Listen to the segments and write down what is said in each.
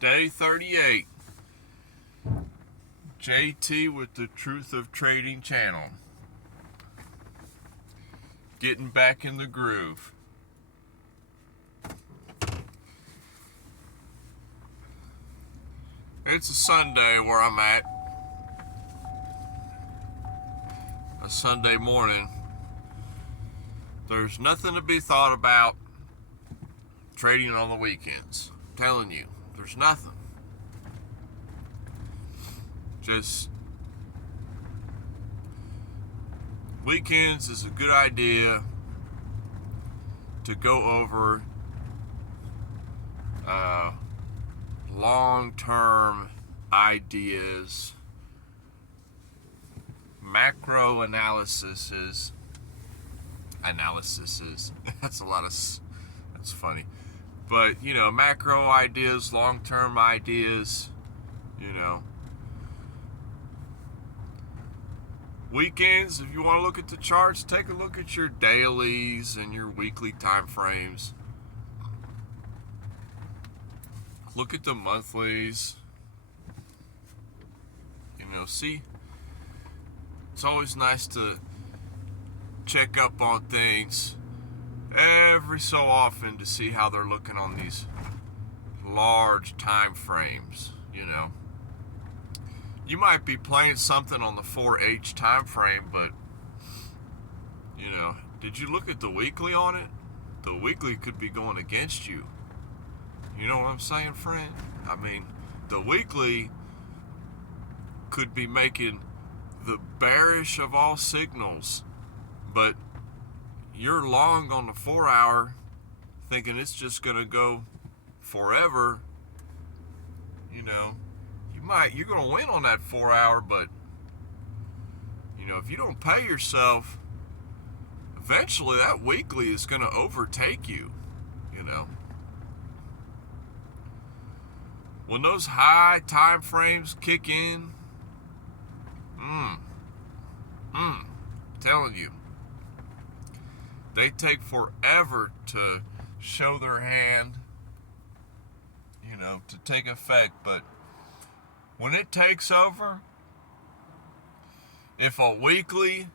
Day 38. JT with the Truth of Trading channel. Getting back in the groove. It's a Sunday where I'm at. A Sunday morning. There's nothing to be thought about trading on the weekends. I'm telling you, there's nothing. Just weekends is a good idea to go over long-term ideas, macro analyses. That's funny. But, macro ideas, long-term ideas, Weekends, if you want to look at the charts, take a look at your dailies and your weekly time frames. Look at the monthlies. See, it's always nice to check up on things every so often to see how they're looking on these large time frames, You might be playing something on the 4H time frame, but did you look at the weekly on it? The weekly could be going against you. You know what I'm saying, friend? I mean, the weekly could be making the bearish of all signals, but you're long on the 4 hour thinking it's just going to go forever. You're going to win on that 4 hour, but if you don't pay yourself, eventually that weekly is going to overtake you. When those high time frames kick in, telling you, they take forever to show their hand, to take effect. But when it takes over, if a weekly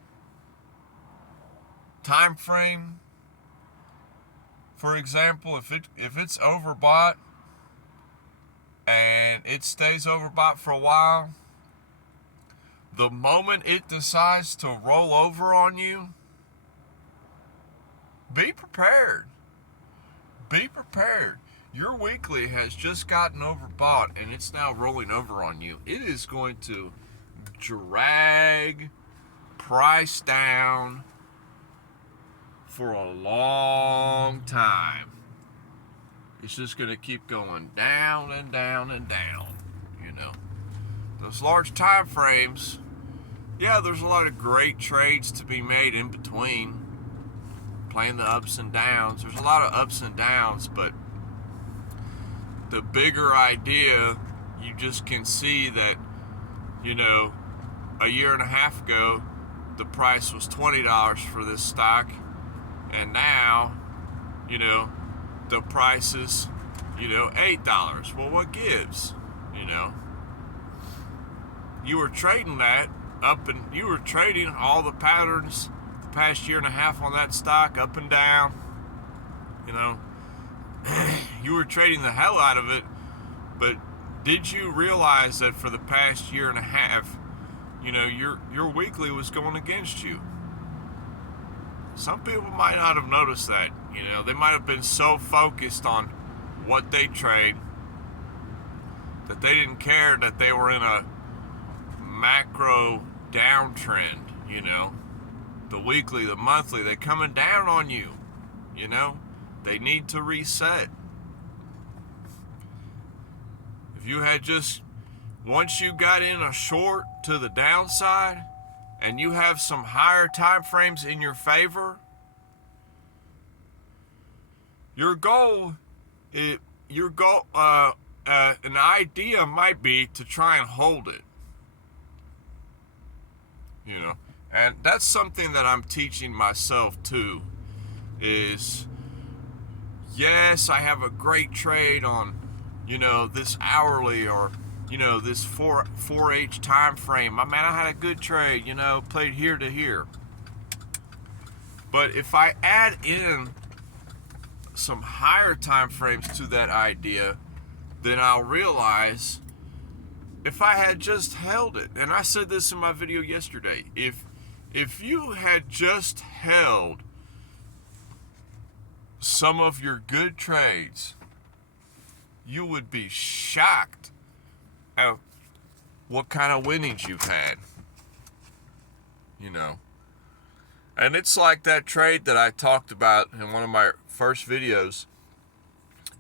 time frame, for example, if it's overbought and it stays overbought for a while, the moment it decides to roll over on you, be prepared. Be prepared. Your weekly has just gotten overbought and it's now rolling over on you. It is going to drag price down for a long time. It's just going to keep going down and down and down. Those large time frames, there's a lot of great trades to be made in between, playing the ups and downs. There's a lot of ups and downs, but the bigger idea, you just can see that, a year and a half ago, the price was $20 for this stock, and now, the price is, $8. Well, what gives? You were trading that up, and you were trading all the patterns the past year and a half on that stock, up and down. You were trading the hell out of it, but did you realize that for the past year and a half, your weekly was going against you? Some people might not have noticed that. They might have been so focused on what they trade that they didn't care that they were in a macro downtrend. The weekly, the monthly, they're coming down on you. They need to reset. If you had once you got in a short to the downside and you have some higher time frames in your favor, an idea might be to try and hold it. And that's something that I'm teaching myself too, is yes, I have a great trade on this hourly or, this 4H time frame. Man, I had a good trade, played here to here. But if I add in some higher time frames to that idea, then I'll realize if I had just held it, and I said this in my video yesterday, if you had just held some of your good trades, you would be shocked at what kind of winnings you've had. And it's like that trade that I talked about in one of my first videos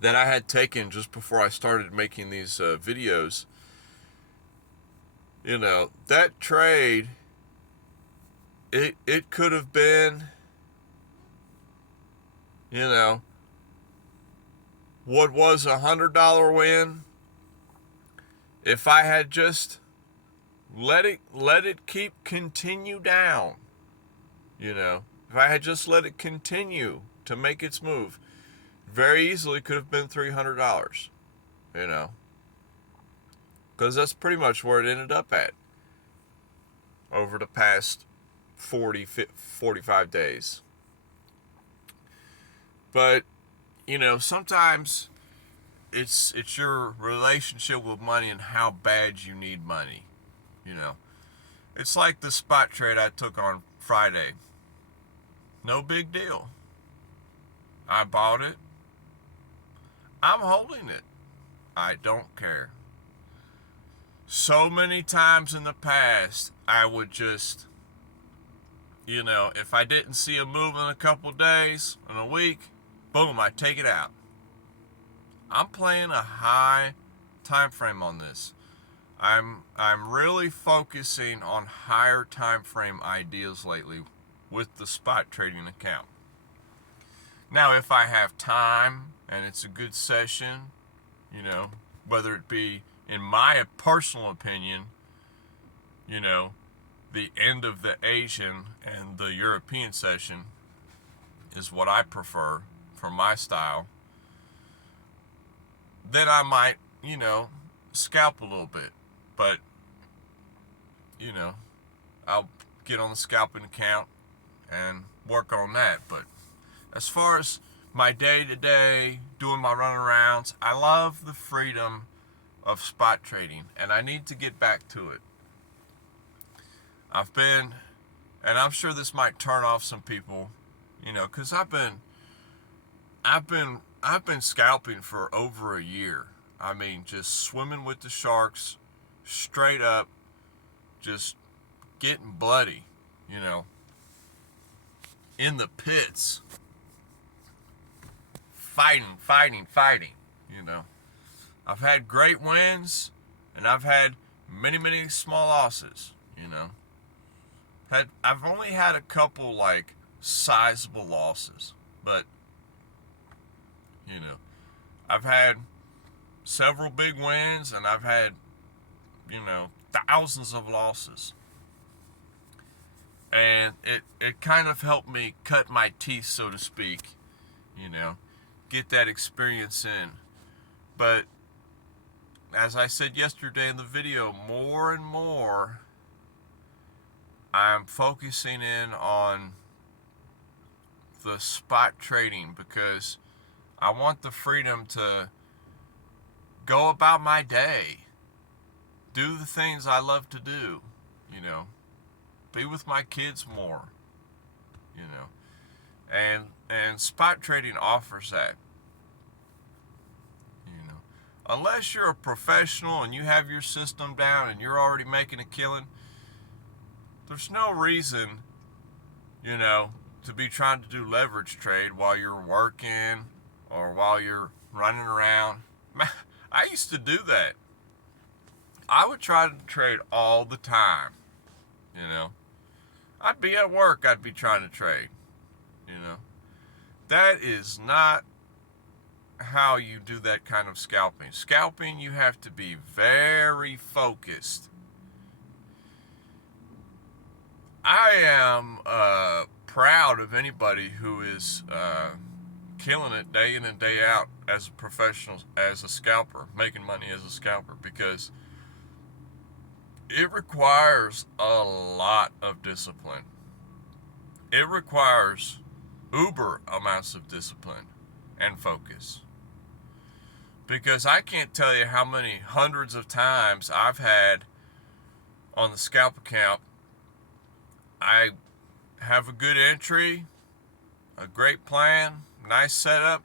that I had taken just before I started making these videos. That trade, it could have been, what was $100 win if I had just let it continue down. If I had just let it continue to make its move, very easily could have been $300. Because that's pretty much where it ended up at over the past 45 days. But, sometimes it's your relationship with money and how bad you need money. It's like the spot trade I took on Friday. No big deal. I bought it. I'm holding it. I don't care. So many times in the past, I would just, if I didn't see a move in a couple days, in a week, boom, I take it out. I'm playing a high time frame on this. I'm really focusing on higher time frame ideas lately with the spot trading account. Now, if I have time and it's a good session, whether it be, in my personal opinion, the end of the Asian and the European session is what I prefer for my style, then I might, scalp a little bit. But, I'll get on the scalping account and work on that. But as far as my day-to-day, doing my runarounds, I love the freedom of spot trading, and I need to get back to it. And I'm sure this might turn off some people, because I've been scalping for over a year. I mean, just swimming with the sharks, straight up, just getting bloody, in the pits, fighting. I've had great wins, and I've had many, many small losses, I've only had a couple, sizable losses, but, I've had several big wins, and I've had, thousands of losses. And it kind of helped me cut my teeth, so to speak, get that experience in. But as I said yesterday in the video, more and more I'm focusing in on the spot trading because I want the freedom to go about my day, do the things I love to do, be with my kids more, and spot trading offers that. Unless you're a professional and you have your system down and you're already making a killing, there's no reason, to be trying to do leverage trade while you're working or while you're running around. I used to do that. I would try to trade all the time, I'd be at work, I'd be trying to trade, That is not how you do that kind of scalping. Scalping, you have to be very focused. I am proud of anybody who is killing it day in and day out as a professional, as a scalper, making money as a scalper, because it requires a lot of discipline. It requires uber amounts of discipline and focus. Because I can't tell you how many hundreds of times I've had on the scalp account, I have a good entry, a great plan, nice setup,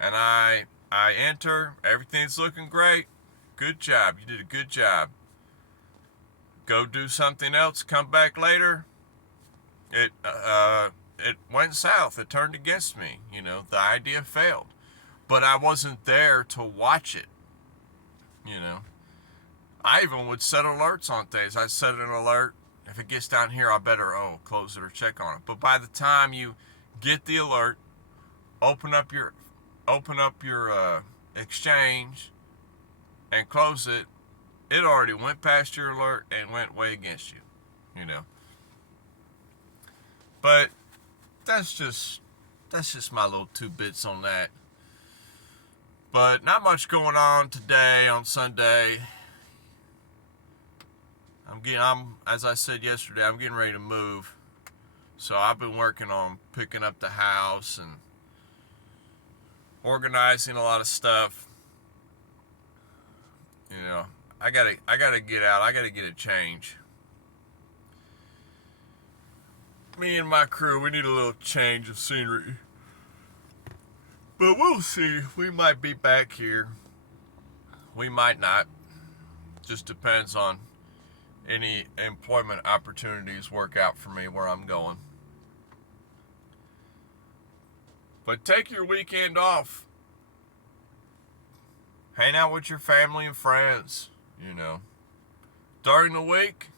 and I enter, everything's looking great. Good job, you did a good job. Go do something else, come back later. It went south. It turned against me. The idea failed. But I wasn't there to watch it. I even would set alerts on things. I'd set an alert. If it gets down here, I better, close it or check on it. But by the time you get the alert, open up your exchange and close it, it already went past your alert and went way against you. But that's just my little 2 bits on that. But not much going on today on Sunday. As I said yesterday, I'm getting ready to move. So I've been working on picking up the house and organizing a lot of stuff. I gotta get out. I gotta get a change. Me and my crew, we need a little change of scenery. But we'll see. We might be back here. We might not. Just depends on any employment opportunities work out for me where I'm going. But take your weekend off. Hang out with your family and friends, During the week,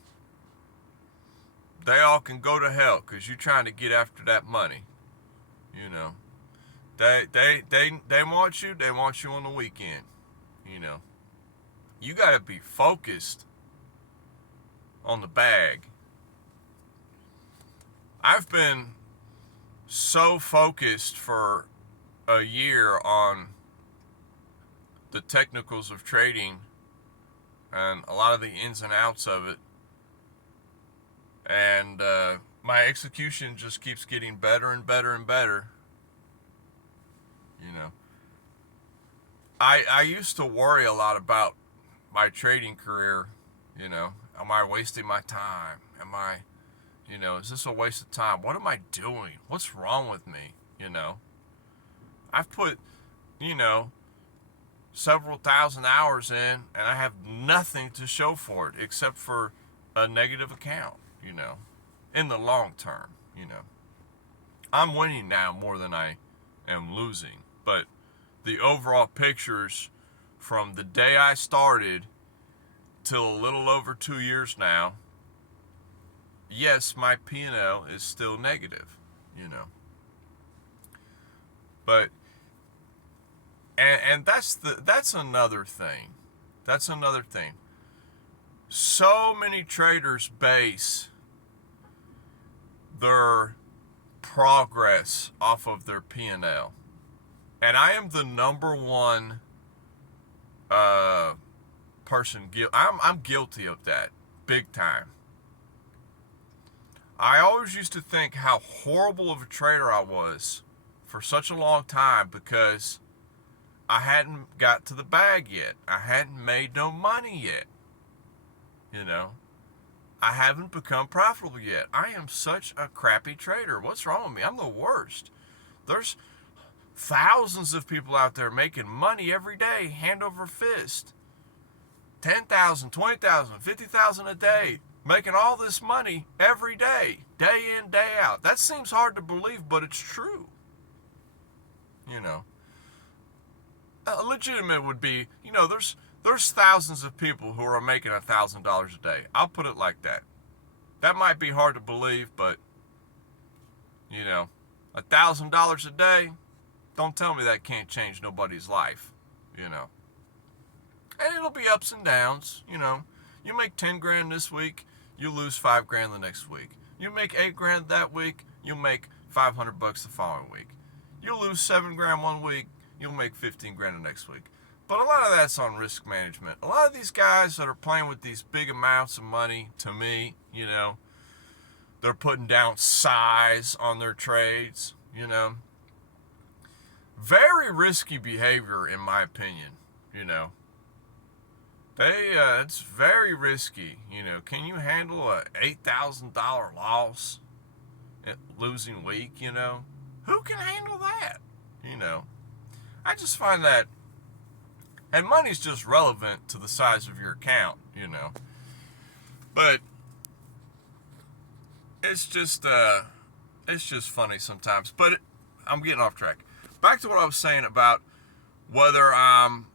they all can go to hell because you're trying to get after that money. They want you. They want you on the weekend. You got to be focused on the bag. I've been so focused for a year on the technicals of trading and a lot of the ins and outs of it. And my execution just keeps getting better and better and better. I used to worry a lot about my trading career. Am I wasting my time? Is this a waste of time? What am I doing? What's wrong with me? I've put, several thousand hours in, and I have nothing to show for it except for a negative account, in the long term, I'm winning now more than I am losing, but the overall pictures from the day I started till a little over 2 years now, yes, my P&L is still negative, but and that's another thing. That's another thing. So many traders base their progress off of their P&L. And I am the number one person. I'm guilty of that, big time. I always used to think how horrible of a trader I was for such a long time because I hadn't got to the bag yet. I hadn't made no money yet. I haven't become profitable yet. I am such a crappy trader. What's wrong with me? I'm the worst. There's thousands of people out there making money every day, hand over fist. 10,000, 20,000, 50,000 a day, making all this money every day in, day out. That seems hard to believe, but it's true. A legitimate would be, there's thousands of people who are making $1,000 a day. I'll put it like that. That might be hard to believe, but, $1,000 a day, don't tell me that can't change nobody's life, And it'll be ups and downs, You make 10 grand this week, you lose 5 grand the next week. You make 8 grand that week, you'll make $500 the following week. You'll lose 7 grand one week, you'll make 15 grand the next week. But a lot of that's on risk management. A lot of these guys that are playing with these big amounts of money, to me, they're putting down size on their trades, Very risky behavior, in my opinion, It's very risky, Can you handle a $8,000 loss losing week, Who can handle that, I just find that, and money's just relevant to the size of your account, But it's just funny sometimes. But I'm getting off track. Back to what I was saying about whether I'm,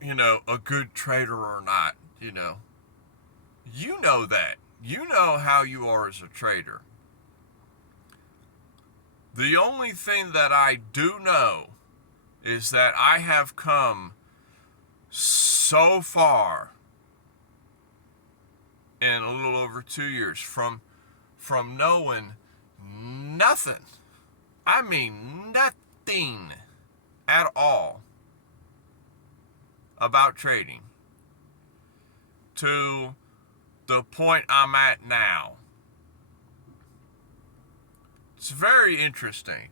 a good trader or not, You know that. You know how you are as a trader. The only thing that I do know is that I have come so far in a little over 2 years from knowing nothing. I mean nothing at all about trading to the point I'm at now. It's very interesting,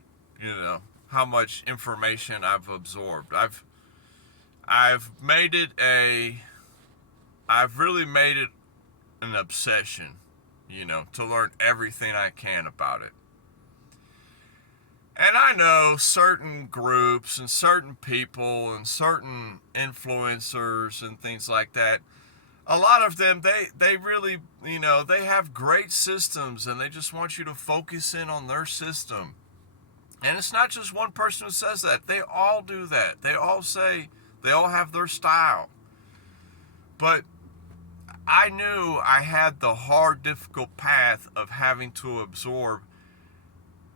how much information I've absorbed. I've really made it an obsession, to learn everything I can about it. And I know certain groups and certain people and certain influencers and things like that, a lot of them, they really, they have great systems and they just want you to focus in on their system. And it's not just one person who says that. They all do that. They all have their style. But I knew I had the hard, difficult path of having to absorb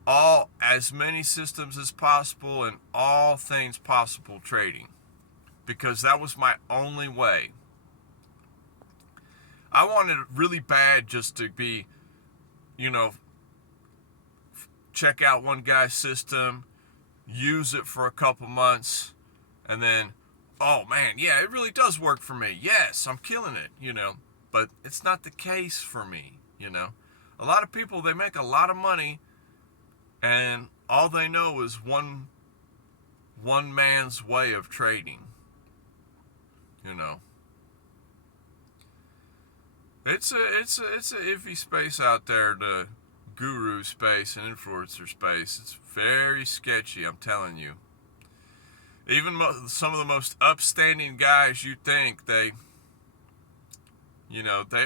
as many systems as possible and all things possible trading, because that was my only way. I wanted it really bad just to be, check out one guy's system, use it for a couple months, and then, oh man, yeah, it really does work for me. Yes, I'm killing it, But it's not the case for me, A lot of people, they make a lot of money, and all they know is one man's way of trading, It's a iffy space out there, the guru space and influencer space. It's very sketchy, I'm telling you. Even some of the most upstanding guys, you think they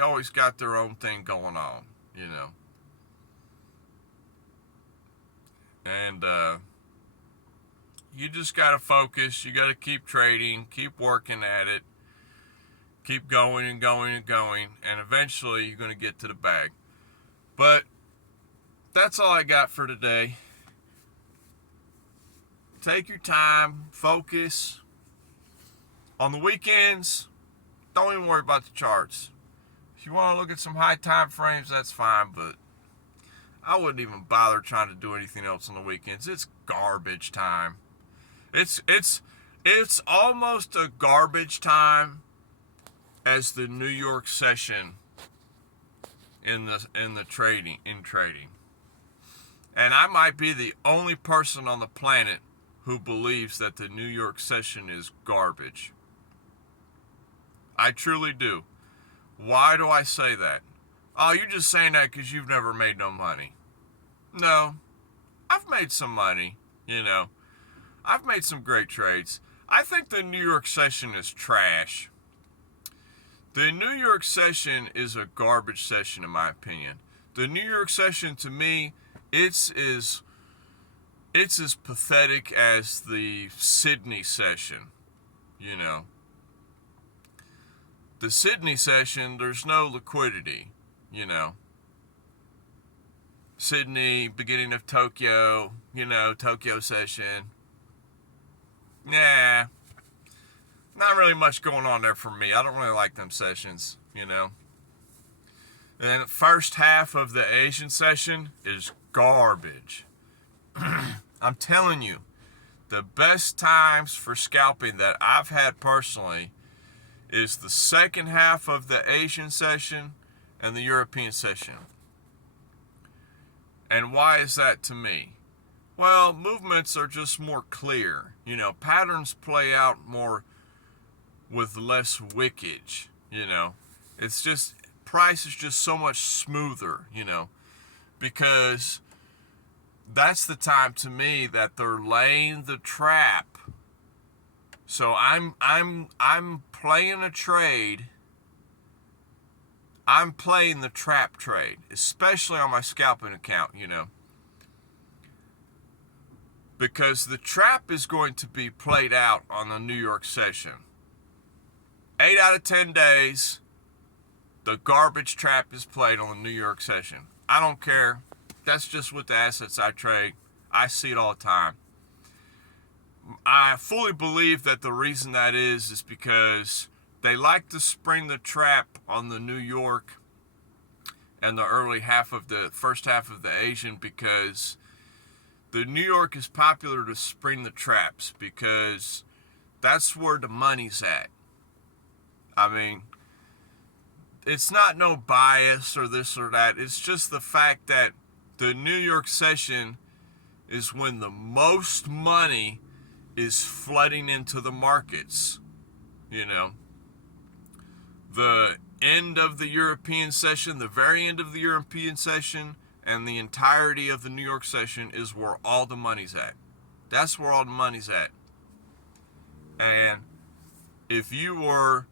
always got their own thing going on, And you just got to focus. You got to keep trading, keep working at it, keep going and going and going, and eventually you're going to get to the bag. But that's all I got for today. Take your time, focus. On the weekends, don't even worry about the charts. If you want to look at some high time frames, that's fine, but I wouldn't even bother trying to do anything else on the weekends. It's garbage time. It's almost a garbage time as the New York session in trading. And I might be the only person on the planet who believes that the New York session is garbage. I truly do. Why do I say that? Oh, you're just saying that because you've never made no money. No, I've made some money, I've made some great trades. I think the New York session is trash. The New York session is a garbage session, in my opinion. The New York session, to me, it's as pathetic as the Sydney session, The Sydney session, there's no liquidity, Sydney, beginning of Tokyo, Tokyo session. Nah, not really much going on there for me. I don't really like them sessions, And then the first half of the Asian session is garbage. I'm telling you, the best times for scalping that I've had personally is the second half of the Asian session and the European session. And why is that to me? Well, movements are just more clear. You know, patterns play out more with less wickage, you know. It's just, price is just so much smoother, you know, because that's the time to me that they're laying the trap. So I'm playing a trade. I'm playing the trap trade, especially on my scalping account, you know. Because the trap is going to be played out on the New York session. 8 out of 10 days, the garbage trap is played on the New York session. I don't care. That's just with the assets I trade. I see it all the time. I fully believe that the reason that is because they like to spring the trap on the New York and the first half of the Asian, because the New York is popular to spring the traps because that's where the money's at. I mean, it's not no bias or this or that. It's just the fact that the New York session is when the most money is flooding into the markets, you know. The end of the European session, the very end of the European session, and the entirety of the New York session is where all the money's at. That's where all the money's at. And if you were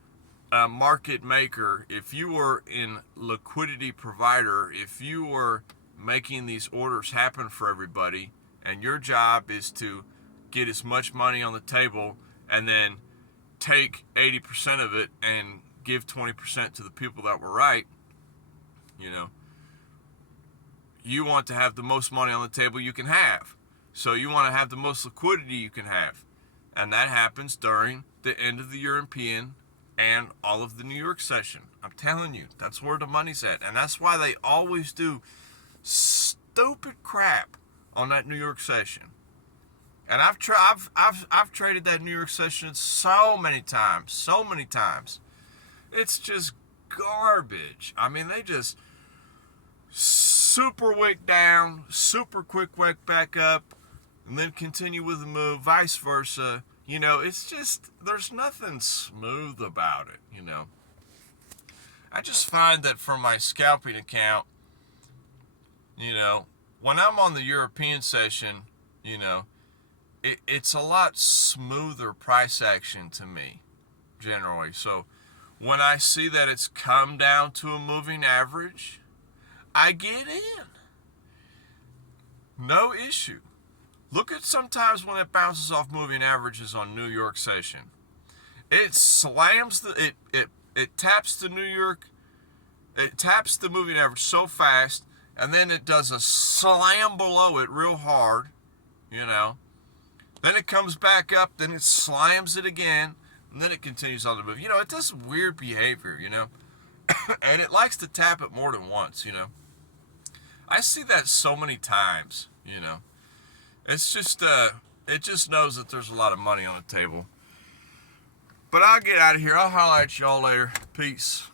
a market maker, if you were in liquidity provider, if you were making these orders happen for everybody, and your job is to get as much money on the table and then take 80% of it and give 20% to the people that were right, you know, you want to have the most money on the table you can have. So you want to have the most liquidity you can have. And that happens during the end of the European and all of the New York session. I'm telling you, that's where the money's at. And that's why they always do stupid crap on that New York session. And I've traded that New York session so many times. It's just garbage. I mean, they just super wick down, super quick wick back up, and then continue with the move, vice versa. You know, it's just, there's nothing smooth about it, you know. I just find that for my scalping account, you know, when I'm on the European session, you know, it's a lot smoother price action to me, generally. So when I see that it's come down to a moving average, I get in. No issue. Look at sometimes when it bounces off moving averages on New York session. It slams it taps the New York, it taps the moving average so fast, and then it does a slam below it real hard, you know. Then it comes back up, then it slams it again, and then it continues on the move. You know, it does weird behavior, you know. And it likes to tap it more than once, you know. I see that so many times, you know. It's just, it just knows that there's a lot of money on the table. But I'll get out of here. I'll holler at y'all later. Peace.